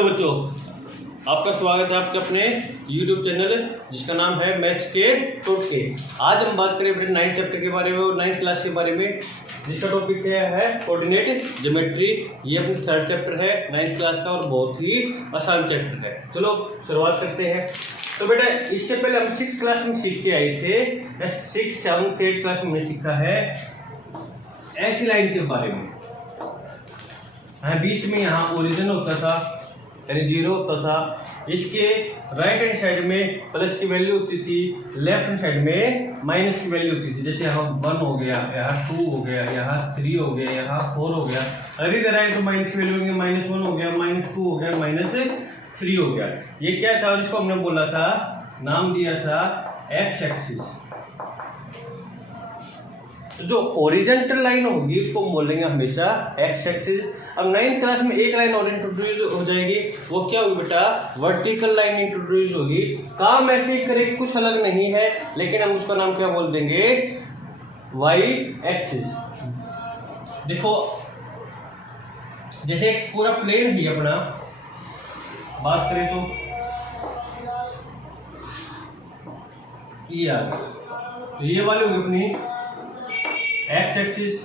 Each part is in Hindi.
हेलो बच्चों, आपका स्वागत है आपके अपने YouTube चैनल जिसका नाम है मैथ्स के टोटके। आज हम बात करें अपने 9th चैप्टर के बारे में और 9th क्लास के बारे में, जिसका टॉपिक है कोऑर्डिनेट ज्योमेट्री। ये अपनी 3rd चैप्टर है 9th क्लास का और बहुत ही आसान चैप्टर है। चलो शुरुआत करते हैं। तो बेटा इससे पहले हम 6th क्लास में सीख के आए थे, 6th 7th 8th क्लास में हमने सीखा है ऐसी लाइन के बारे में। बीच में यहाँ ओरिजिन होता था यानी 0 होता था, इसके राइट हैंड साइड में प्लस की वैल्यू होती थी, लेफ्ट हैंड साइड में माइनस की वैल्यू होती थी। जैसे यहाँ 1 हो गया, यहाँ 2 हो गया, यहाँ 3 हो गया, यहाँ 4 हो गया। अगर इधर आए तो माइनस की वैल्यू होंगे, -1 हो गया, -2 हो गया, -3 हो गया। ये क्या था जिसको हमने बोला था, नाम दिया था एक्स एक्सिस। जो ओरिजेंटल लाइन होगी उसको बोलेंगे हमेशा एक्स एक्सिस। अब 9th क्लास में एक लाइन और इंट्रोड्यूस हो जाएगी, वो क्या होगी बेटा, वर्टिकल लाइन इंट्रोड्यूस होगी। काम ऐसे ही करेगी, कुछ अलग नहीं है, लेकिन हम उसका नाम क्या बोल देंगे, वाई एक्सिस। देखो जैसे एक पूरा प्लेन ही अपना बात करें तो ये आ गया, तो ये वाली होगी अपनी एक्स एक्सिस,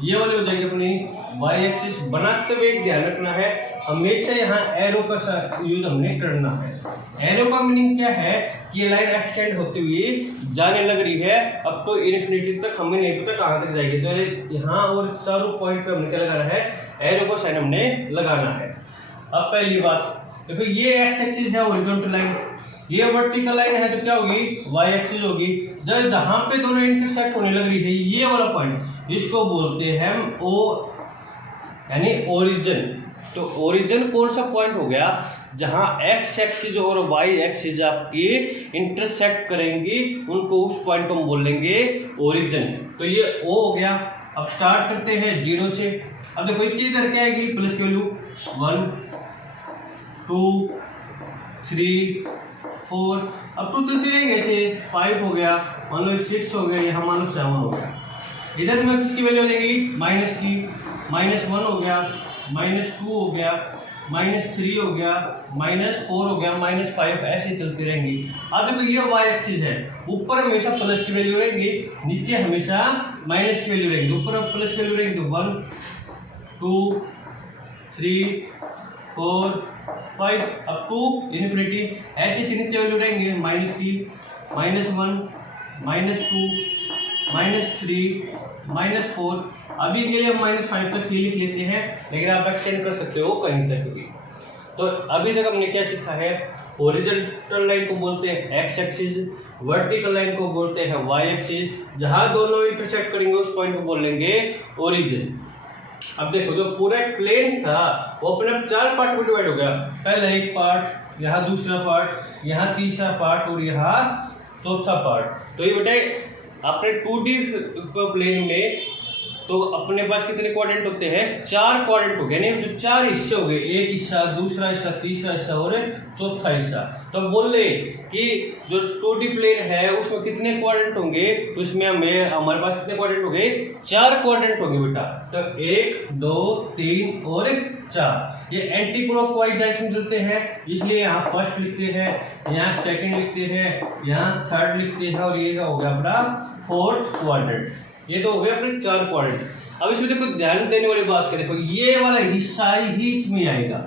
ये वाली हो जाएगी अपनी वाई एक्सिस। बनाते हुए एक ध्यान रखना है, हमेशा यहाँ एरो का यूज हमने करना है। एरो का मीनिंग क्या है कि ये लाइन एक्सटेंड होती हुई जाने लग रही है, अब तो इन्फिनिटी तक, हमें नहीं पता कहाँ तक जाएगी। तो यहाँ और चारों पॉइंट पे हमने क्या लगाना है, एरो का साइन हमने लगाना है। अब पहली बात देखो, ये एक्स एक्सिस है हॉरिजॉन्टल लाइन, ये वर्टिकल लाइन है तो क्या होगी, वाई एक्सिस होगी। जब जहां पे दोनों इंटरसेक्ट होने लग रही है, ये वाला पॉइंट, इसको बोलते हैं हम ओ यानी ओरिजिन। तो ओरिजिन कौन सा पॉइंट हो गया, जहां एक्स एक्सिस और वाई एक्सिस आपकी इंटरसेक्ट करेंगी, उनको उस पॉइंट को हम बोलेंगे ओरिजिन। तो ये ओ हो गया। अब स्टार्ट करते हैं 0 से। अब देखो इसकी इधर क्या आएगी, प्लस की वैल्यू 1 2 3 4, अब 2 चलती रहेंगे, ऐसे 5 हो गया, मान लो 6 हो गया, यहाँ मान लो 7 हो गया। इधर में किसकी वैल्यू हो जाएगी, माइनस की, -1 हो गया, -2 हो गया, -3 हो गया, -4 हो गया, -5, ऐसे चलती रहेंगी। अब देखो ये वाई एक्सिस है, ऊपर हमेशा प्लस की वैल्यू रहेगी, नीचे हमेशा माइनस की वैल्यू रहेगी। ऊपर प्लस की वैल्यू रहेगी तो 1 2 3 4 5 अप टू इन्फिनिटी, ऐसे से नीचे वैल्यू रहेंगे, माइनस की, -1 -2 -3 -4। अभी के लिए हम -5 तक ही लिख लेते हैं, लेकिन आप एक्सटेंड कर सकते हो कहीं तक भी। तो अभी तक हमने क्या सीखा है, हॉरिजॉन्टल लाइन को बोलते हैं एक्स एक्सिस, वर्टिकल लाइन को बोलते हैं वाई एक्सिस। जहां दोनों इंटरसेक्ट करेंगे उस पॉइंट को बोलेंगे ओरिजिन। अब देखो जो पूरा प्लेन था वो अपने 4 पार्ट में डिवाइड हो गया। पहला एक पार्ट, यहाँ दूसरा पार्ट, यहाँ तीसरा पार्ट और यहाँ चौथा पार्ट। तो ये बेटे अपने 2D प्लेन में तो अपने पास कितने क्वाड्रेंट होते हैं, 4 क्वाड्रेंट हो गए, यानी जो 4 हिस्से हो गए, एक हिस्सा, दूसरा हिस्सा, तीसरा हिस्सा और चौथा हिस्सा। तो बोले कि जो 2D प्लेन है उसमें कितने क्वाड्रेंट होंगे, तो इसमें हमारे पास कितने क्वाड्रेंट हो गए, 4 क्वाड्रेंट होंगे बेटा। तो 1 2 3 और 4। ये एंटी क्लॉकवाइज डायरेक्शन चलते हैं, इसलिए यहाँ फर्स्ट लिखते हैं, यहाँ सेकंड लिखते हैं, यहाँ थर्ड लिखते हैं, और ये क्या हो गया अपना 4th क्वाड्रेंट। ये तो हो गया अपने 4 क्वाड्रेंट। अब इसमें देखो ध्यान देने वाली बात करें, देखो ये वाला हिस्सा ही इसमें आएगा।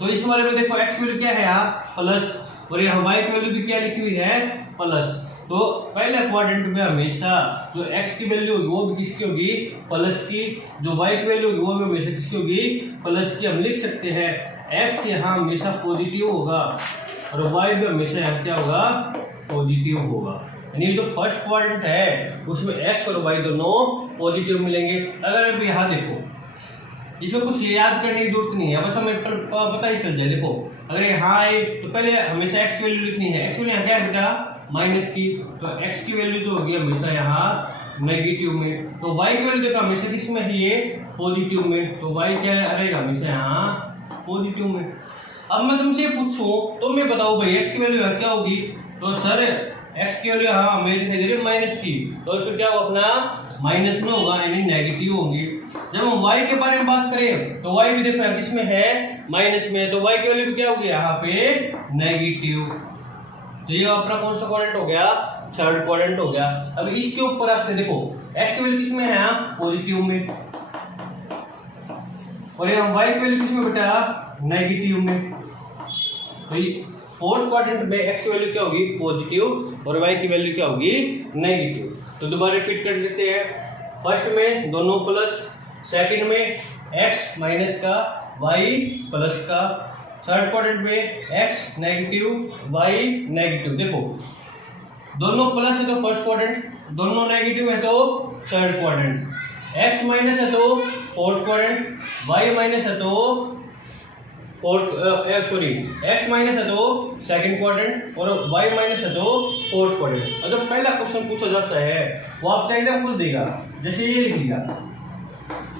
तो इस वाले में देखो एक्स वैल्यू क्या है यहाँ प्लस, और यहाँ वाई की वैल्यू भी क्या लिखी हुई है, प्लस। तो पहले क्वाड्रेंट में हमेशा जो एक्स की वैल्यू होगी वो भी किसकी होगी, प्लस की, जो वाई की वैल्यू होगी वो भी हमेशा किसकी होगी, प्लस की। हम लिख सकते हैं एक्स यहाँ हमेशा पॉजिटिव होगा और वाई भी हमेशा यहाँ क्या होगा, पॉजिटिव होगा। यानी जो फर्स्ट क्वाड्रेंट है उसमें एक्स और वाई दोनों पॉजिटिव मिलेंगे। अगर अब यहाँ देखो, इसमें कुछ याद करने की जरूरत नहीं है, बस हमें पता ही चल जाए। देखो अगर यहाँ आए तो पहले हमेशा एक्स की वैल्यू लिखनी है। एक्स वैल्यू यहाँ क्या है बेटा, माइनस की, तो एक्स की वैल्यू जो होगी हमेशा यहाँ नेगेटिव में। तो वाई की वैल्यू देखो हमेशा किस में है, ये पॉजिटिव में, तो वाई क्या रहेगा, हमेशा यहाँ पॉजिटिव में। अब मैं तुमसे पूछूं तो मैं बताओ भाई एक्स की वैल्यू क्या होगी, तो सर एक्स की वैल्यू हाँ हमें दिखाई दे रही है माइनस की, तो इसमें क्या होगा अपना माइनस में होगा, यानी नेगेटिव होंगी। जब हम y के बारे में बात करें तो y भी देखो यार किसमें है, माइनस में है, तो y की वैल्यू क्या होगी यहाँ पे नेगेटिव। तो ये अपना कौन सा क्वाड्रेंट हो गया, थर्ड क्वाड्रेंट हो गया। अब इसके ऊपर आपने देखो x की वैल्यू किसमें है, पॉजिटिव में, और यहाँ y की वैल्यू किसमें बेटा, नेगेटिव में। तो ये फोर्थ क्वाड्रेंट में x की वैल्यू क्या होगी, पॉजिटिव, और y की वैल्यू क्या होगी, नेगेटिव। तो दोबारा रिपीट कर देते हैं, फर्स्ट में दोनों प्लस, सेकंड में x माइनस का y प्लस का, थर्ड क्वाड्रेंट में x नेगेटिव y नेगेटिव। देखो दोनों प्लस है तो फर्स्ट क्वाड्रेंट, दोनों नेगेटिव है तो थर्ड क्वाड्रेंट, x माइनस है तो फोर्थ क्वाड्रेंट, y माइनस है तो x माइनस है तो सेकंड क्वाड्रेंट, और y माइनस है तो फोर्थ क्वाड्रेंट। अगर पहला क्वेश्चन पूछा जाता है वो आपसे एग्जाम्पल देगा, जैसे ये लिख लिया,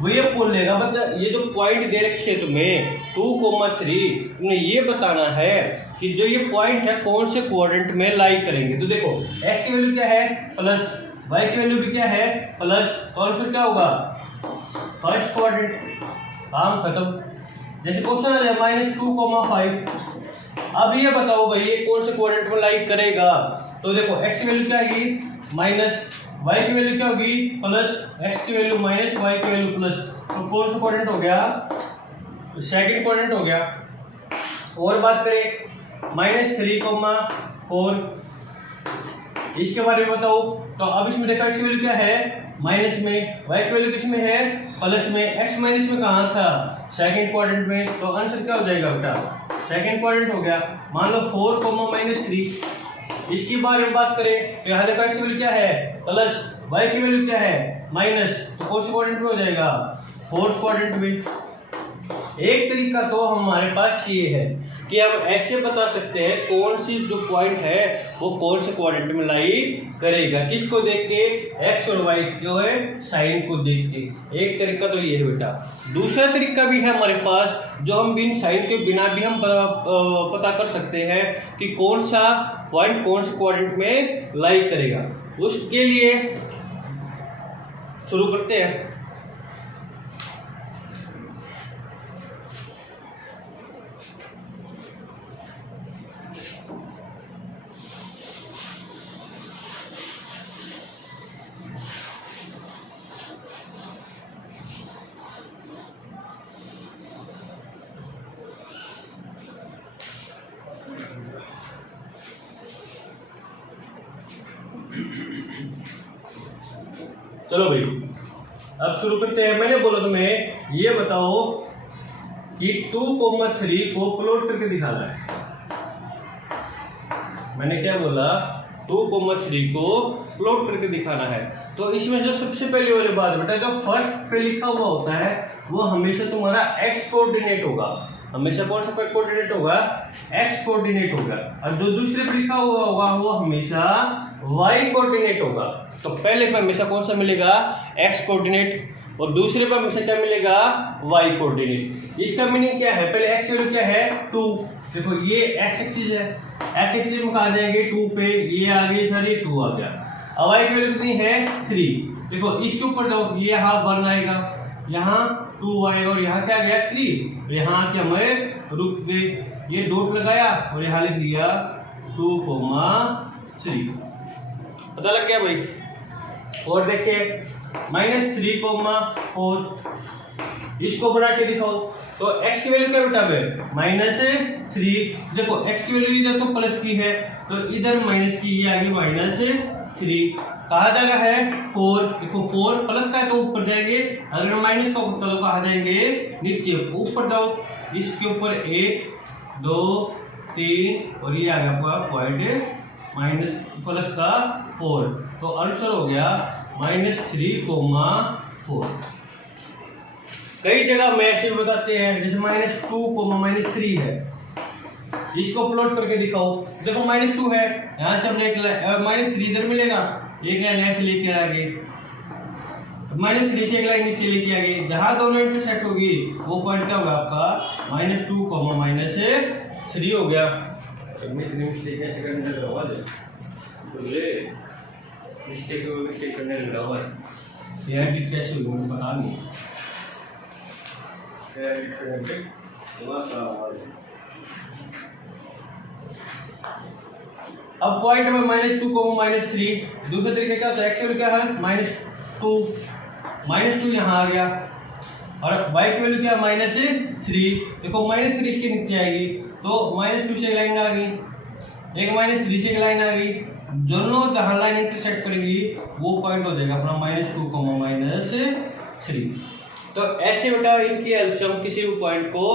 वो ये बोल लेगा मतलब ये जो पॉइंट दे रखे है तुम्हें 2,3, तुम्हें ये बताना है कि जो ये पॉइंट है कौन से क्वाड्रेंट में लाई करेंगे। तो देखो x की वैल्यू क्या है प्लस, y की वैल्यू भी क्या है प्लस, तो आंसर क्या होगा, फर्स्ट क्वाड्रेंट। काम खत्म। जैसे क्वेश्चन आ जाए -2,5, अब ये बताओ भाई ये कौन से क्वाड्रेंट में लाई करेगा। तो देखो x की वैल्यू क्या आएगी माइनस, y की वैल्यू क्या होगी प्लस, x की वैल्यू माइनस, y की वैल्यू प्लस, तो कौन सा क्वाड्रेंट हो गया, सेकंड क्वाड्रेंट हो गया। और बात करें -3,4, इसके बारे में बताओ। तो अब इसमें देखो x की वैल्यू क्या है माइनस में, y की वैल्यू किसमें है प्लस में, x माइनस में कहाँ था, सेकंड क्वाड्रेंट में, तो आंसर क्या हो जाएगा बेटा, सेकंड क्वाड्रेंट हो गया। मान लो 4,-3, इसकी बारे में बात करें तो यहाँ देखो x की वैल्यू क्या है प्लस, y की वैल्यू क्या है माइनस, तो कौन से क्वाड्रेंट में हो जाएगा, फोर्थ क्वाड्रेंट में। एक तरीका तो हमारे पास ये है कि हम ऐसे बता सकते हैं कौन सी जो पॉइंट है वो कौन से क्वाड्रेंट में लाई करेगा, किसको देख के, x और y जो है साइन को देख के। एक तरीका तो ये है बेटा। दूसरा तरीका भी है हमारे पास जो हम बिन साइन के बिना भी हम पता कर सकते हैं कि कौन सा पॉइंट कौन से क्वाड्रेंट में लाई करेगा। उसके लिए शुरू करते हैं। चलो भाई अब शुरू करते हैं। मैंने बोला तुम्हें ये बताओ कि 2,3 को प्लॉट करके दिखाना है। मैंने क्या बोला, 2,3 को प्लॉट करके दिखाना है। तो इसमें जो सबसे पहले वाली बात बेटा, जो फर्स्ट पे लिखा हुआ होता है वो हमेशा तुम्हारा एक्स कोऑर्डिनेट होगा। हमेशा कौन सा कोऑर्डिनेट होगा, एक्स कोऑर्डिनेट होगा। और जो दूसरे पे लिखा हुआ होगा वो हमेशा वाई कोऑर्डिनेट होगा। तो पहले पे हमेशा कौन सा मिलेगा, एक्स कोऑर्डिनेट, और दूसरे पे हमेशा क्या मिलेगा, वाई कोऑर्डिनेट। इसका मीनिंग क्या है, पहले एक्स वैल्यू क्या है 2, देखो ये एक्स एक्सिस है, एक्स एक्सिस में कहा जाएंगे 2 पे, ये आ गई सारी 2 आ गया। अब वाई की वैल्यू कितनी है 3, देखो इसके ऊपर जाओ, ये यहाँ 1 आएगा, यहाँ 2 आएगा, और यहाँ क्या गया 3, यहाँ आके हमें रुक गए, ये डॉट लगाया और यहाँ लिख दिया 2,3। पता लग गया भाई। और देखिए -3,4, इसको बढ़ा के दिखाओ। तो x की वैल्यू क्या बेटा है -3, देखो x की वैल्यू इधर तो प्लस की है तो इधर माइनस की, ये आ गई -3। कहा जा रहा है 4, देखो 4 प्लस का है तो ऊपर जाएंगे, अगर माइनस का तो कहा जाएंगे नीचे। ऊपर जाओ, इसके ऊपर 1 2 3 और ये आ गया आपका पॉइंट माइनस प्लस का 4, तो आंसर हो गया -3,4। कई जगह में ऐसे बताते हैं, जैसे -2, -3 है, इसको प्लॉट करके दिखाओ। देखो -2 है, यहाँ से हमने एक -3 इधर मिलेगा, एक लाइन ऐसे लेके आगे, -3 से एक लाइन नीचे लेके आगे, जहां दोनों इंटरसेक्ट होगी वो पॉइंट क्या होगा आपका -2, -3 हो गया। मिस्टेक ऐसे करने लगा हुआ है, मिस्टेक करने लगा हुआ है, यह भी कैसे हुई मुझे पता नहीं। अब पॉइंट में -2 को -3, दूसरा तरीका क्या होता है, एक्स की वैल्यू क्या है -2 यहाँ आ गया, और y की वैल्यू क्या है -3। देखो -3 इसके नीचे आएगी, तो -2 से एक लाइन आ गई, एक -3 से एक लाइन आ गई, दोनों जहां लाइन इंटरसेक्ट करेगी वो पॉइंट हो जाएगा अपना -2, -3। तो ऐसे बेटा इनकी हेल्प से हम किसी भी पॉइंट को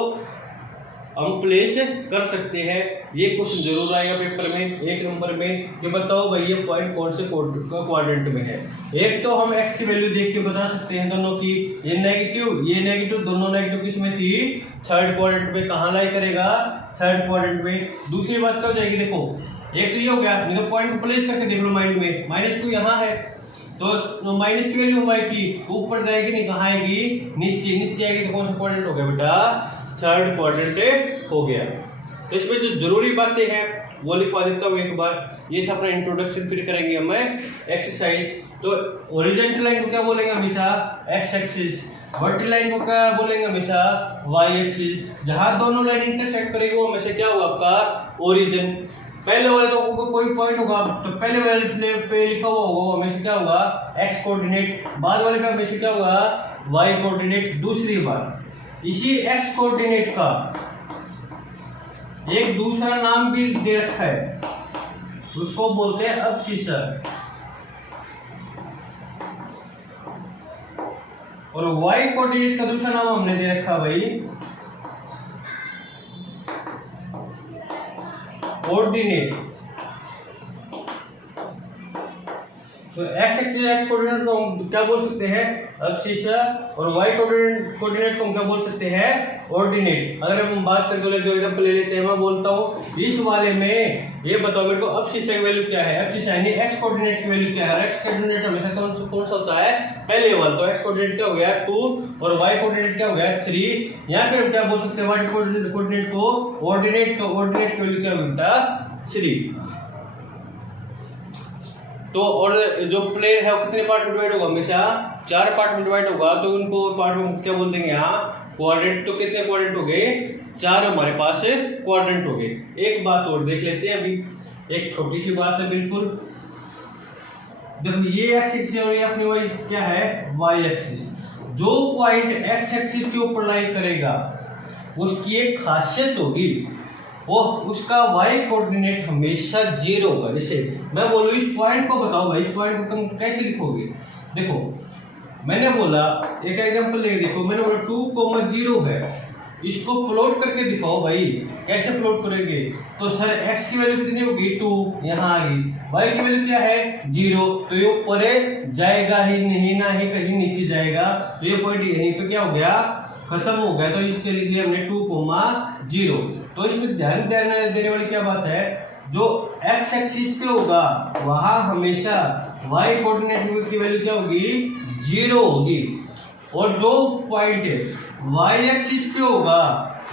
हम प्लेस कर सकते हैं। ये क्वेश्चन जरूर आएगा पेपर में 1 नंबर में कि बताओ भाई ये पॉइंट कौन से क्वाड्रेंट में है। एक तो हम x की वैल्यू देख के बता सकते हैं दोनों की, ये नेगेटिव, दोनों नेगेटिव किसमें थी, थर्ड क्वाड्रेंट में। कहाँ लाई करेगा, थर्ड क्वाड्रेंट में। दूसरी बात क्या हो जाएगी, देखो एक तो ये हो गया, नहीं तो पॉइंट को प्लेस करके देख लो माइंड में, -2 यहाँ है, तो माइनस की वैल्यू y की ऊपर जाएगी, नहीं कहाँ आएगी, नीचे आएगी, तो कौन सा क्वाड्रेंट हो गया बेटा, थर्ड क्वाड्रेंट हो गया। तो इसमें जो जरूरी बातें हैं वो लिखवा देता हूँ एक बार। ये था अपना इंट्रोडक्शन, फिर करेंगे हम एक्सरसाइज। तो हॉरिजॉन्टल लाइन को क्या बोलेंगे हमेशा, एक्स एक्सिस। वर्टिकल लाइन को क्या बोलेंगे हमेशा, वाई एक्सिस। जहां दोनों लाइन इंटरसेक्ट करेगी वो हमेशा क्या होगा, आपका ओरिजिन। पहले वाले तो कोई पॉइंट होगा, तो पहले वाले पे लिखा हुआ होगा हमेशा क्या होगा, एक्स कोऑर्डिनेट। बाद वाले पे हमेशा क्या होगा, वाई कोऑर्डिनेट। दूसरी बात, इसी एक्स कोऑर्डिनेट का एक दूसरा नाम भी दे रखा है, उसको बोलते हैं अबसिसर। और वाई कोऑर्डिनेट का दूसरा नाम हमने दे रखा भाई कोऑर्डिनेट। तो एक्स एक्सिस एक्स कोऑर्डिनेट को हम क्या बोल सकते हैं, अबसिसर। और वाई कोऑर्डिनेट को हम क्या बोल सकते हैं, ऑर्डिनेट। अगर हम बात करें तो जो एग्जांपल ले लेते हैं, मैं बोलता हूँ इस वाले में ये बताओ मेरे को अबसिसर की वैल्यू क्या है, अबसिसर यानी एक्स कोऑर्डिनेट की वैल्यू क्या है। एक्स कोऑर्डिनेट हमेशा कौन सा होता है, पहले वाला। तो एक्स कोऑर्डिनेट क्या हो गया 2 और वाई कोऑर्डिनेट क्या हो गया 3। या फिर क्या बोल सकते हैं वाई कोऑर्डिनेट को ऑर्डिनेट, तो ऑर्डिनेट की वैल्यू क्या होता है 3। तो और जो प्लेन है वो कितने पार्ट में डिवाइड होगा, हमेशा 4 पार्ट में डिवाइड होगा। तो उनको पार्ट में क्या बोल देंगे यहाँ, क्वाड्रेंट। तो कितने क्वाड्रेंट हो गए, 4 हमारे पास क्वाड्रेंट हो गए। एक बात और देख लेते हैं अभी, एक छोटी सी बात है बिल्कुल। देखो ये एक्स एक्सिस और ये अपनी वाई क्या है, वाई एक्सिस। जो पॉइंट एक्स एक्सिस के ऊपर लाई करेगा उसकी एक खासियत होगी, वो उसका y कोऑर्डिनेट हमेशा 0 होगा। जैसे मैं बोलूँ इस पॉइंट को बताओ भाई, इस पॉइंट को तुम कैसे लिखोगे। देखो मैंने बोला, एक एग्जांपल ले देखो, मैंने बोला 2,0 है, इसको प्लॉट करके दिखाओ भाई। कैसे प्लॉट करेंगे, तो सर x की वैल्यू कितनी होगी 2, यहाँ आ गई। y की वैल्यू क्या है 0, तो ये ऊपर जाएगा ही नहीं, ना ही कहीं नीचे जाएगा। तो ये पॉइंट यहीं पे क्या हो गया, खत्म हो गया। तो इसके लिए हमने 2,0। तो इसमें ध्यान देने वाली क्या बात है, जो x एक्सिस पे होगा वहां हमेशा y कोऑर्डिनेट की वैल्यू क्या होगी, 0 होगी। और जो पॉइंट y एक्सिस पे होगा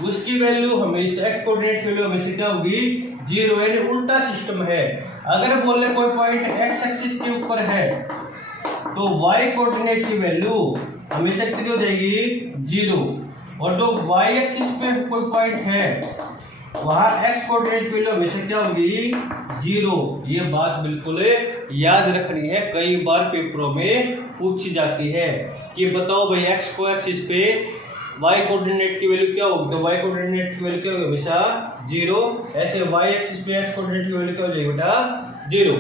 उसकी वैल्यू हमेशा, x कोऑर्डिनेट की वैल्यू हमेशा क्या होगी 0, यानी उल्टा सिस्टम है। अगर बोले कोई पॉइंट x एक्सिस के ऊपर है तो y कोऑर्डिनेट की वैल्यू हमेशा कितनी हो जाएगी 0। और जो y एक्सिस पे कोई पॉइंट है वहां x कोऑर्डिनेट की वैल्यू हमेशा क्या होगी 0। ये बात बिल्कुल याद रखनी है, कई बार पेपरों में पूछी जाती है कि बताओ भाई x को एक्सिस पे y कोऑर्डिनेट की वैल्यू क्या होगी, तो y कोऑर्डिनेट की वैल्यू क्या होगी हमेशा 0। ऐसे y एक्सिस पे x कोऑर्डिनेट की वैल्यू क्या हो जाएगी बेटा 0।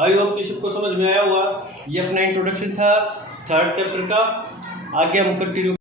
आई होप कि सबको समझ में आया होगा। ये अपना इंट्रोडक्शन था 3rd चैप्टर का। आगे हम कंटिन्यू